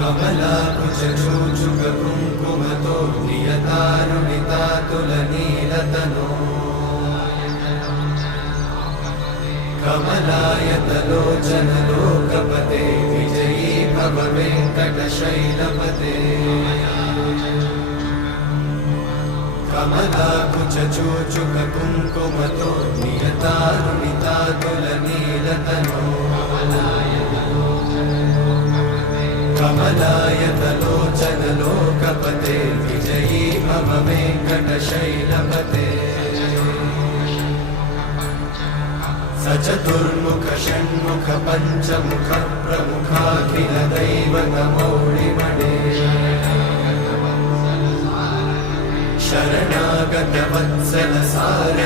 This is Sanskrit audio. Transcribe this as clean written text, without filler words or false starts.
कमलाकुचूचुककुङ्कुमतो नियतारुणितातुलनीलतनो कमलायतलोचनलोकपते विजयी भव वेङ्कटशैलपते कमलाकुचूचुककुङ्कुमतो नियतारुणितातुलनीलतनो कमलायतलोचनलोकपते विजयी भव वेङ्कटशैलपते सचतुर्मुख षण्मुख पञ्चमुख प्रमुखाखिल दैवतमौळिमणे शरणागत वत्सल सार